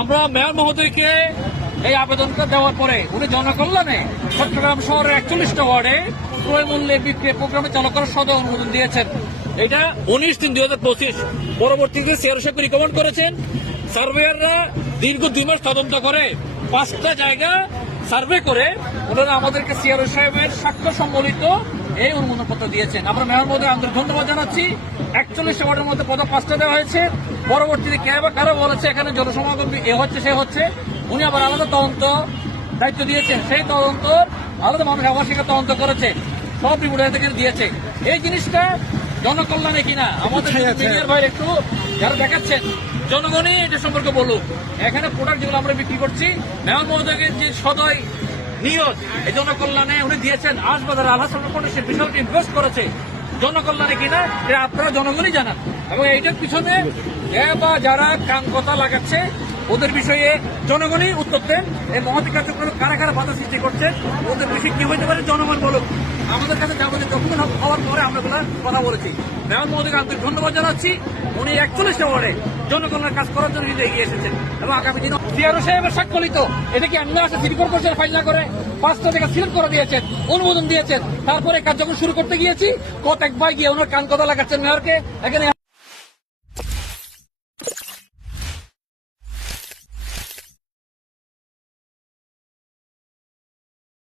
আমরা মেয়র মহোদয়কে এই আবেদনটা দেওয়ার পরে উনি জনকল্যাণে চট্টগ্রাম শহরের 41টা ওয়ার্ডে ক্রয় মূল্যে বিক্রি প্রোগ্রামে চালু করার সদয় অনুমোদন দিয়েছেন। এটা 19/3/2025। পরবর্তীতে সিআরও সাহেব রিকমেন্ড করেছেন। সার্ভেয়াররা দীর্ঘ 2 মাস তদন্ত করে 5টা জায়গা সার্ভে করে ওনারা আমাদেরকে সিআরও সাহেবের স্বাক্ষর সম্বলিত এই অনুমোদন পত্র দিয়েছেন। আমরা মেয়র মহোদয় আন্তরিক ধন্যবাদ জানাচ্ছি। 41 ওয়ার্ডের মধ্যে পদ 5টা দেওয়া হয়েছে। পরবর্তীতে কে বা কারো বলেছে এখানে জনসমাগম এ হচ্ছে সে হচ্ছে, উনি আবার আলাদা তদন্ত দায়িত্ব দিয়েছেন। সেই তদন্ত আলাদা মানুষ আবাসিক তদন্ত করেছে, সব রিপোর্ট থেকে দিয়েছে। এই জিনিসটা জনকল্যাণে কিনা আমাদের মেয়র ভাই একটু যারা দেখাচ্ছেন জনগণই এটা সম্পর্কে বলুক। এখানে প্রোডাক্ট যেগুলো আমরা বিক্রি করছি মেয়র মহোদয়কে যে সদয় নিয়ত এই জনকল্যাণে উনি দিয়েছেন। আশবাজার আলহাসান ফাউন্ডেশন বিষয়টি ইনভেস্ট করেছে জনকল্যাণে কিনা এটা আপনারা জনগণই জানান। এবং এইটার পিছনে বা যারা কান কথা লাগাচ্ছে ওদের বিষয়ে জনগণই উত্তর দেন। এই মহতি কার্যক্রম কারা কারা বাধা সৃষ্টি করছে ওদের বিষয়ে কি হইতে পারে জনগণ বলুক। আমাদের কাছে যাবতীয় ডকুমেন্ট হওয়ার পরে আমরা কথা বলেছি। মেয়র মহোদয়কে আন্তরিক ধন্যবাদ জানাচ্ছি। উনি 41টা ওয়ার্ডে জনগণের কাজ করার জন্য কিন্তু এগিয়ে এসেছেন এবং আগামী দিনে সিআরও সাহেবের স্বাক্ষরিত এটা কি এমনি আসে সিটি কর্পোরেশন ফাইল না করে 5টা জায়গা সিলেক্ট করে দিয়েছেন, অনুমোদন দিয়েছেন। তারপরে কাজ যখন শুরু করতে গিয়েছি কত একবার গিয়ে ওনার কান কথা লাগাচ্ছেন মেয়রকে এখানে